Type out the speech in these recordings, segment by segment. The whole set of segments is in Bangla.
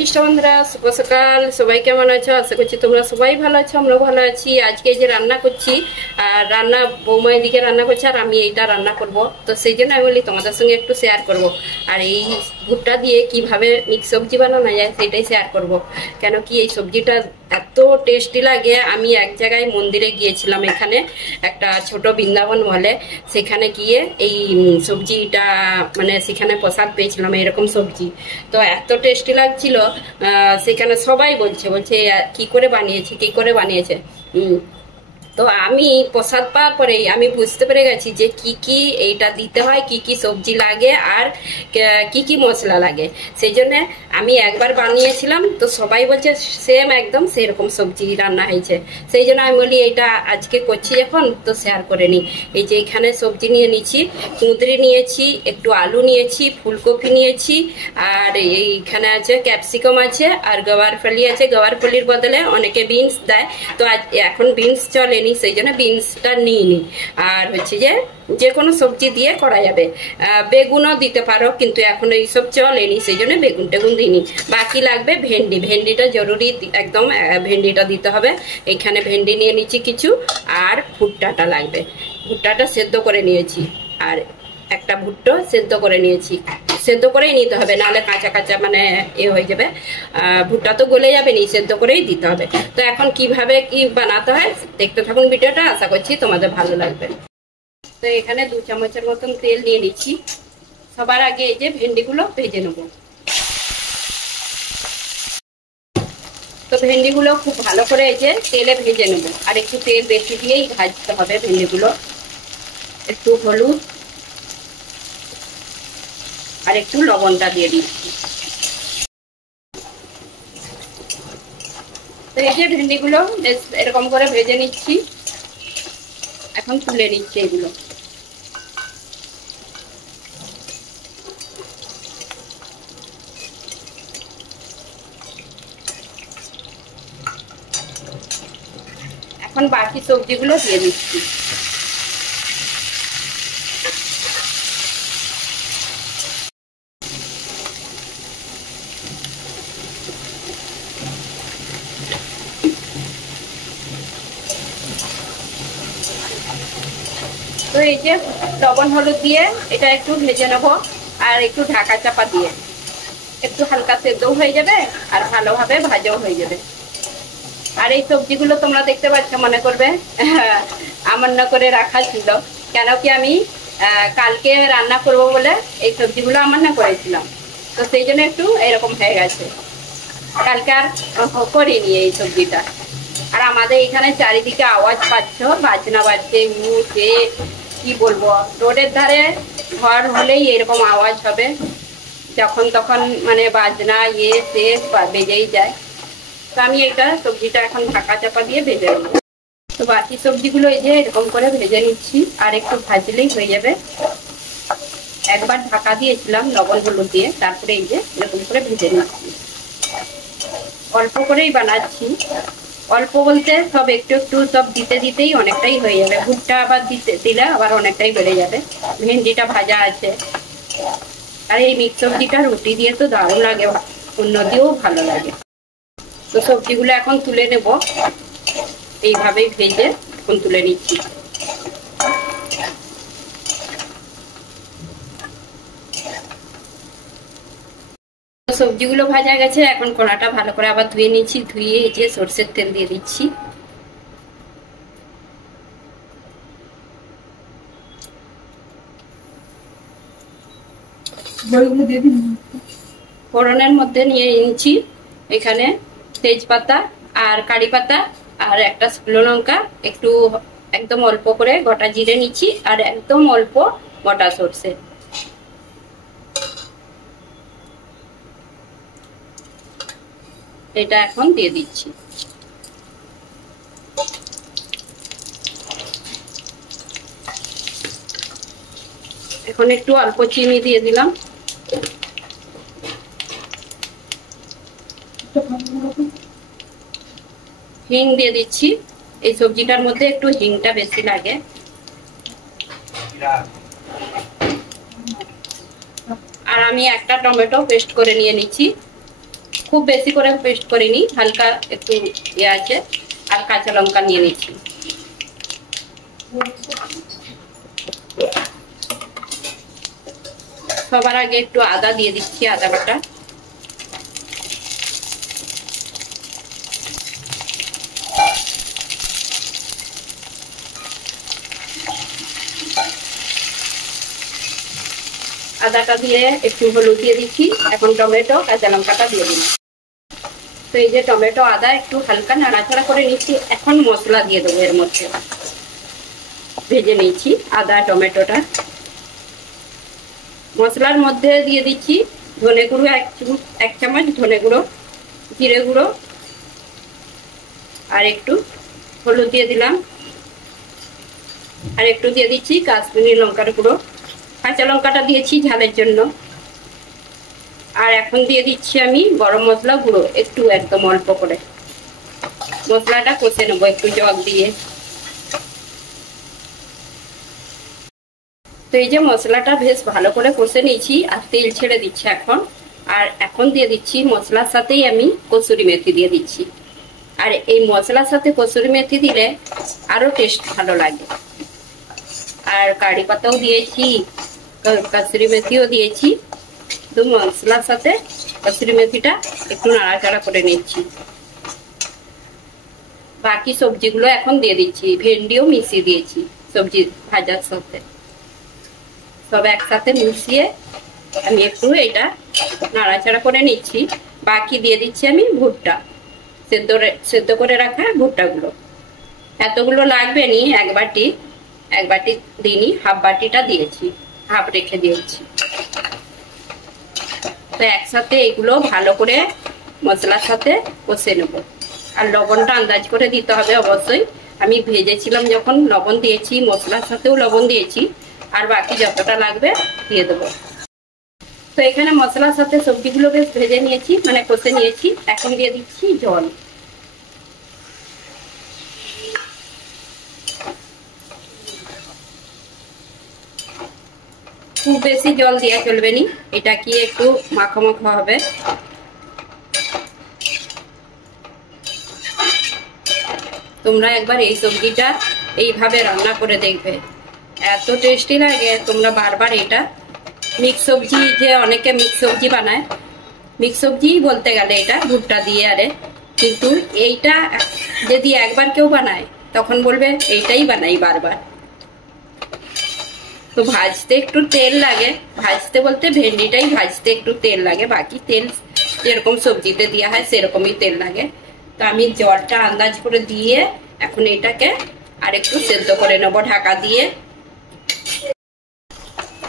খ্রিস্ট বন্ধুরা, শুভ সকাল। সবাই কেমন আছো? আশা করছি তোমরা সবাই ভালো আছো, আমরাও ভালো আছি। আজকে যে রান্না করছি, আর রান্না বৌমা এদিকে রান্না করছে আর আমি এইটা রান্না করব, তো সেই জন্য আমি বলি তোমাদের সঙ্গে একটু শেয়ার করব। আর এই ভুট্টা দিয়ে কিভাবে মিক্স সবজি বানানো যায় সেটাই শেয়ার করব। কেন কি এই সবজিটা এত টেস্টি লাগে। আমি এক জায়গায় মন্দিরে গিয়েছিলাম, এখানে একটা ছোট বৃন্দাবন বলে, সেখানে গিয়ে এই সবজিটা মানে সেখানে প্রসাদ পেয়েছিলাম এরকম সবজি। তো এত টেস্টি লাগছিল, সেখানে সবাই বলছে কি করে বানিয়েছে। তো আমি প্রসাদ পাওয়ার পরেই আমি বুঝতে পেরে গেছি যে কি কি এইটা দিতে হয়, কি কি সবজি লাগে আর কি কি মশলা লাগে। সেই জন্য আমি একবার বানিয়েছিলাম, তো সবাই বলছে সেম একদম সেরকম সবজি রান্না হয়েছে। সেই জন্য আমি বলি এটা আজকে করছি যখন, তো শেয়ার করে নিই। এই যে এখানে সবজি নিয়ে নিচ্ছি, কুঁদরি নিয়েছি, একটু আলু নিয়েছি, ফুলকপি নিয়েছি, আর এইখানে আছে ক্যাপসিকাম আছে, আর গওয়ারফলি আছে। গওয়ারফলির বদলে অনেকে বিনস দেয়, তো এখন বিনস চলেনি, সেই জন্য বিনসটা নিইনি। আর হচ্ছে যে কোনো সবজি দিয়ে করা যাবে, বেগুনও দিতে পারো, কিন্তু এখন এইসব চলেনি, সেই জন্য বেগুন টেগুন দিইনি। বাকি লাগবে ভেন্ডিটা জরুরি একদম, ভেন্ডিটা দিতে হবে। এখানে ভেন্ডি নিয়ে নিচ্ছি কিছু, আর ভুট্টাটা লাগবে। ভুট্টাটা সেদ্ধ করে নিয়েছি, আর একটা ভুট্টো সেদ্ধ করে নিয়েছি। সেদ্ধ করেই নিতে হবে, নাহলে কাঁচা কাঁচা মানে হয়ে যাবে। ভুট্টা তো গলে যাবে নি, সেদ্ধ করেই দিতে হবে। তো এখন কিভাবে কি বানাতে হয় দেখতে থাকুন ভিডিওটা, আশা করছি তোমাদের ভালো লাগবে। তো এখানে 2 চামচের মতন তেল নিয়ে নিচ্ছি। সবার আগে এই যে ভেন্ডিগুলো ভেজে নেব। তো ভেন্ডিগুলো খুব ভালো করে এই যে তেলে ভেজে নেব, আর একটু তেল বেশি দিয়েই ভাজতে হবে ভেন্ডিগুলো। একটু হলুদ আর একটু লবণটা দিয়ে দিচ্ছি। তো এই যে ভেন্ডিগুলো বেশ এরকম করে ভেজে নিচ্ছি, এখন তুলে নিচ্ছি এগুলো। এখন বাকি সবজিগুলো দিয়ে দিচ্ছি। তো এই যে লবণ হলুদ দিয়ে এটা একটু ভেজে নেব, আর একটু ঢাকা চাপা দিয়ে একটু হালকা সেদ্ধও হয়ে যাবে আর ভালোভাবে ভাজাও হয়ে যাবে। আর এই সবজিগুলো তোমরা দেখতে পাচ্ছ, মনে করবে আমার না করে রাখা ছিল, কেন কি আমি কালকে রান্না করব বলে এই সবজিগুলো আমার না করেছিলাম, তো সেই জন্য একটু এরকম হয়ে গেছে। কালকে আর করিনি এই সবজিটা। আর আমাদের এখানে চারিদিকে আওয়াজ পাচ্ছ, বাজনা বাজছে, মুখে কি বলবো, রোডের ধারে ঘর হলেই এরকম আওয়াজ হবে, যখন তখন মানে বাজনা সে বেজেই যায়। তো আমি এটা সবজিটা এখন ঢাকা চাপা দিয়ে ভেজে নেব। তো বাকি সবজিগুলো এই যে এরকম করে ভেজে নিচ্ছি, আর একটু ভাজলেই হয়ে যাবে। একবার ঢাকা দিয়েছিলাম লবণ হলুদ দিয়ে, তারপরে এই যে এরকম করে ভেজে নিচ্ছি। অল্প করেই বানাচ্ছি, অল্প বলতে সব একটু একটু সব দিতে দিতেই অনেকটাই হয়ে যাবে। ভুট্টা আবার দিলে আবার অনেকটাই বেড়ে যাবে। ভেন্ডিটা ভাজা আছে, আর এই মিক্স সবজিটা রুটি দিয়ে তো দারুণ লাগে, অন্য দিয়েও ভালো লাগে। তো সবজিগুলো এখন তুলে নেব, এইভাবেই ভেজে এখন তুলে নিচ্ছি। সবজিগুলো ভাজা গেছে, এখন কড়াটা ভালো করে আবার ধুয়ে নিচ্ছি। ধুয়ে এই যে সরষের তেল দিয়ে দিচ্ছি। ফোড়নের মধ্যে নিয়ে নিচ্ছি এখানে তেজপাতা আর কারি পাতা, আর একটা শুকনো লঙ্কা, একটু একদম অল্প করে গোটা জিরে নিচ্ছি, আর একদম অল্প গোটা সরষে। এটা এখন দিয়ে দিচ্ছি। এখন একটু অল্প চিনি দিয়ে দিলাম, হিং দিয়ে দিচ্ছি। এই সবজিটার মধ্যে একটু হিংটা বেশি লাগে। আর আমি একটা টমেটো পেস্ট করে নিয়ে নিচ্ছি। খুব বেশি করে পেস্ট করিনি, হালকা একটু ইয়ে আছে। আর কাঁচা লঙ্কা নিয়ে নিচ্ছি। সবার আগে একটু আদা দিয়ে দিচ্ছি, আদা বাটা। আদাটা দিয়ে একটু হলুদ দিয়ে দিচ্ছি। এখন টমেটো কাঁচা লঙ্কাটা দিয়ে দিন। তো এই যে টমেটো আদা একটু হালকা নাড়াচাড়া করে নিচ্ছি। এখন মশলা দিয়ে দেবো এর মধ্যে। ভেজে নিচ্ছি আদা টমেটোটা। মশলার মধ্যে দিয়ে দিচ্ছি ধনে গুঁড়ো এক চামচ ধনে গুঁড়ো, জিরে গুঁড়ো, আর একটু হলুদ দিয়ে দিলাম। আর একটু দিয়ে দিচ্ছি কাশ্মীরি লঙ্কার গুঁড়ো। কাঁচা লঙ্কাটা দিয়েছি ঝালের জন্য। আর এখন দিয়ে দিচ্ছি আমি গরম মশলা গুঁড়ো, একটু একদম অল্প করে। মশলাটা কষে নেবো একটু জল দিয়ে। তো এই যে মশলাটা বেশ ভালো করে কষে নিয়েছি আর তেল ছেড়ে দিচ্ছি এখন। আর এখন দিয়ে দিচ্ছি মশলার সাথেই আমি কসুরি মেথি দিয়ে দিচ্ছি। আর এই মশলার সাথে কসুরি মেথি দিলে আরো টেস্ট ভালো লাগে। আর কারি পাতাও দিয়েছি, কসুরি মেথিও দিয়েছি। তো মশলার সাথে কসুরি মেথিটা একটু নাড়াচাড়া করে নিচ্ছি। বাকি সবজিগুলো এখন দিয়ে দিচ্ছি। ভেন্ডিও মিশিয়ে দিয়েছি সবজি ভাজার সাথে। সব একসাথে মিশিয়ে আমি একটু এটা নাড়াচাড়া করে নিচ্ছি। বাকি দিয়ে দিচ্ছি আমি ভুট্টা, সেদ্ধ করে রাখা ভুট্টাগুলো। এতগুলো লাগবে নি, এক বাটি দিইনি, হাফ বাটিটা দিয়েছি, হাফ রেখে দিয়েছি। তো একসাথে এগুলো ভালো করে মশলার সাথে কষে নেব। আর লবণটা আন্দাজ করে দিতে হবে অবশ্যই। আমি ভেজেছিলাম যখন লবণ দিয়েছি, মশলার সাথেও লবণ দিয়েছি। আর বাকি যতটা লাগবে দিয়ে দেবো। তো এখানে মশলার সাথে সবজিগুলো বেশ ভেজে নিয়েছি, মানে কষে নিয়েছি। এখন দিয়ে দিচ্ছি জল। খুব বেশি জল দেওয়া চলবে না, এটা কি একটু মাখো মাখো হবে। তোমরা একবার এই সবজিটা এইভাবে রান্না করে দেখবে, এত টেস্টি লাগে। তোমরা বারবার এটা মিক্স সবজি, যে অনেকে মিক্স সবজি বানায়, মিক্স সবজি বলতে গেলে এটা ভুট্টা দিয়ে আরে, কিন্তু এইটা যদি একবার কেউ বানায় তখন বলবে এইটাই বানাই বারবার। তো ভাজতে একটু তেল লাগে, ভাজতে বলতে ভেন্ডিটাই ভাজতে একটু তেল লাগে। বাকি তেল যেরকম সবজিতে দেওয়া হয় সেরকমই তেল লাগে। তো আমি জলটা আন্দাজ করে দিয়ে এখন এটাকে আর একটু সেদ্ধ করে নেবো ঢাকা দিয়ে।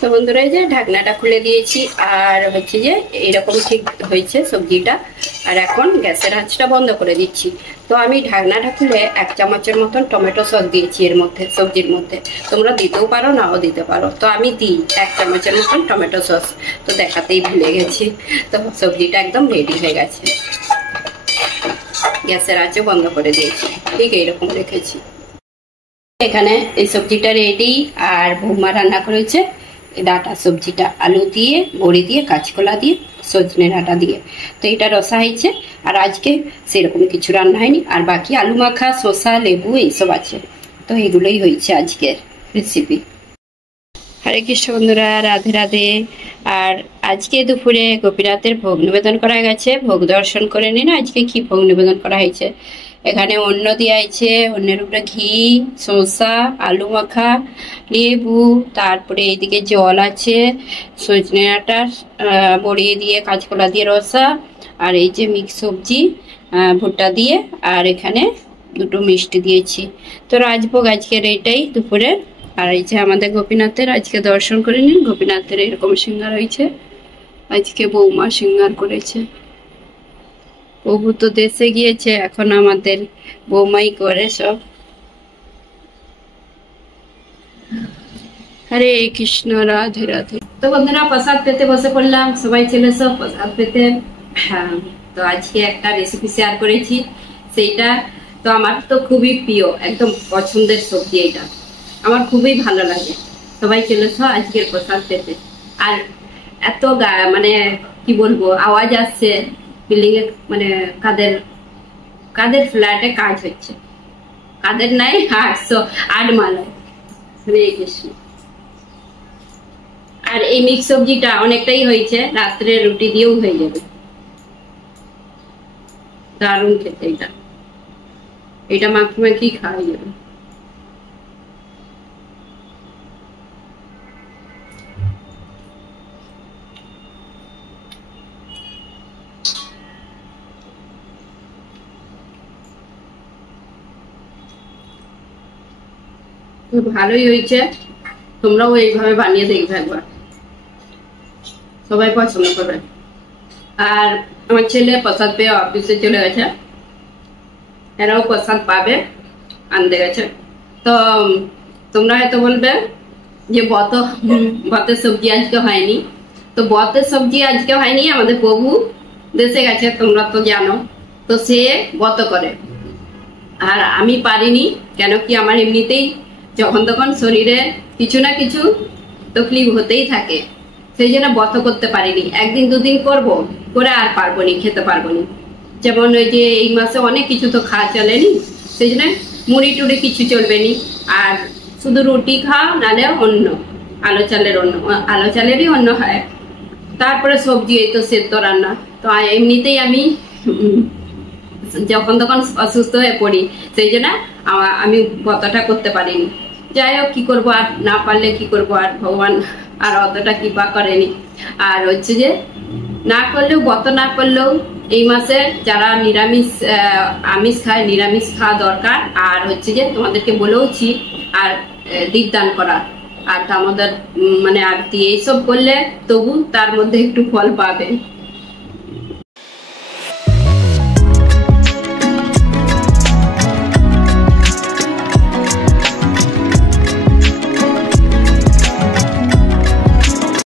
তো বন্ধুরা এই যে ঢাকনাটা খুলে দিয়েছি। আর হচ্ছে যে এইরকম ঠিক হয়েছে সবজিটা। আর এখন গ্যাসের আঁচটা বন্ধ করে দিচ্ছি। তো আমি ঢাকনাটা খুলে 1 চামচের মতন টমেটো সস দিয়েছি এর মধ্যে, সবজির মধ্যে। তোমরা দিতেও পারো, নাও দিতে পারো। তো আমি দিই 1 চামচের মতন টমেটো সস। তো দেখাতেই ভুলে গেছি। তো সবজিটা একদম রেডি হয়ে গেছে। গ্যাসের আঁচও বন্ধ করে দিয়েছি, ঠিক এইরকম রেখেছি। এখানে এই সবজিটা রেডি। আর বৌমা রান্না করেছে ডাটা সবজিটা, আলু দিয়ে, বড়ি দিয়ে, কাঁচকলা দিয়ে, সজনে ডাঁটা দিয়ে। তো এটা রসা হয়েছে। আর আজকে সেরকম কিছু রান্না হয়নি। আর বাকি আলু মাখা, শসা, লেবু এইসব আছে। তো এগুলোই হয়েছে আজকের রেসিপি। হরে কৃষ্ণ বন্ধুরা, রাধে রাধে। আর আজকে দুপুরে গোপীনাথের ভোগ নিবেদন করা গেছে। ভোগ দর্শন করে নিন আজকে কি ভোগ নিবেদন করা হয়েছে। এখানে অন্ন দেওয়া হয়েছে, অন্যের উপরে ঘি, শসা, আলু মাখা, লেবু, তারপরে এইদিকে জল আছে, সজনে ডাঁটা, বড়ি দিয়ে, কাঁচকলা দিয়ে রসা, আর এই যে মিক্স সবজি ভুট্টা দিয়ে, আর এখানে দুটো মিষ্টি দিয়েছি। তো রাজভোগ আজকের এইটাই দুপুরে। আর এই যে আমাদের গোপীনাথের আজকে দর্শন করে নিন। গোপীনাথের এরকম সিঙ্গার হয়েছে। আজকে বৌমা সিঙ্গার করেছে। প্রভু তো দেশে গিয়েছে, এখন আমাদের বৌমাই করে সব। হরে কৃষ্ণ, রাধে রাধে। তো বন্ধুরা প্রসাদ পেতে বসে পড়লাম, সবাই ছেলে সব প্রসাদ পেতে। হ্যাঁ, তো আজকে একটা রেসিপি শেয়ার করেছি, সেইটা তো আমার তো খুবই প্রিয়, একদম পছন্দের সবজি। এটা আমার খুবই ভালো লাগে। সবাই চলেছ আজকের প্রসাদ পেতে। আর এত মানে কি বলবো আওয়াজ আসছে, বিল্ডিং এর মানে কাদের ফ্ল্যাটে কাজ হচ্ছে, কাদের নাই 808 মালায়। হরে কৃষ্ণ। আর এই মিক্স সবজিটা অনেকটাই হয়েছে, রাত্রে রুটি দিয়েও হয়ে যাবে, দারুণ খেতে। এটা মাখি খাওয়া যাবে। ভালোই হয়েছে, তোমরাও এইভাবে বানিয়ে দেখবে একবার, সবাই পছন্দ করবে। আর আমার ছেলে প্রসাদ পেয়ে অফিসে চলে গেছে, এরাও প্রসাদ পাবে, আনতে গেছে। তো তোমরা হয়তো বলবে যে বতের সবজি আজকে হয়নি। তো বতের সবজি আজকে হয়নি, আমাদের প্রভু দেশে গেছে, তোমরা তো জানো। তো সে বত করে, আর আমি পারিনি। কেন কি আমার এমনিতেই যখন তখন শরীরে কিছু না কিছু তকলিফ হতেই থাকে, সেই জন্য বত করতে পারিনি। একদিন দুদিন করে আর পারবো নি, খেতে পারবো নি। যেমন ওই যে এই মাসে অনেক কিছু তো খাওয়া চলেনি, সেই জন্য মুড়ি টুড়ি কিছু চলবে নি। আর শুধু রুটি খাও, নালে অন্য আলো চালেরই অন্য হয়। তারপরে সবজি, এই তো সেদ্ধ রান্না। তো এমনিতেই আমি যখন তখন অসুস্থ হয়ে পড়ি, সেই জন্য আমি বতটা করতে পারিনি। যাই হোক, কি করবো, আর না পারলে কি করবো, আর ভগবান আর অতটা কৃপা করেনি। আর হচ্ছে যে না করলেও, বত না করলেও এই মাসে যারা আমিষ খায়, নিরামিষ খাওয়া দরকার। আর হচ্ছে যে তোমাদেরকে বলেওছি, আর দীপদান করা, আর দামোদর মানে আরতি, এইসব করলে তবু তার মধ্যে একটু ফল পাবে।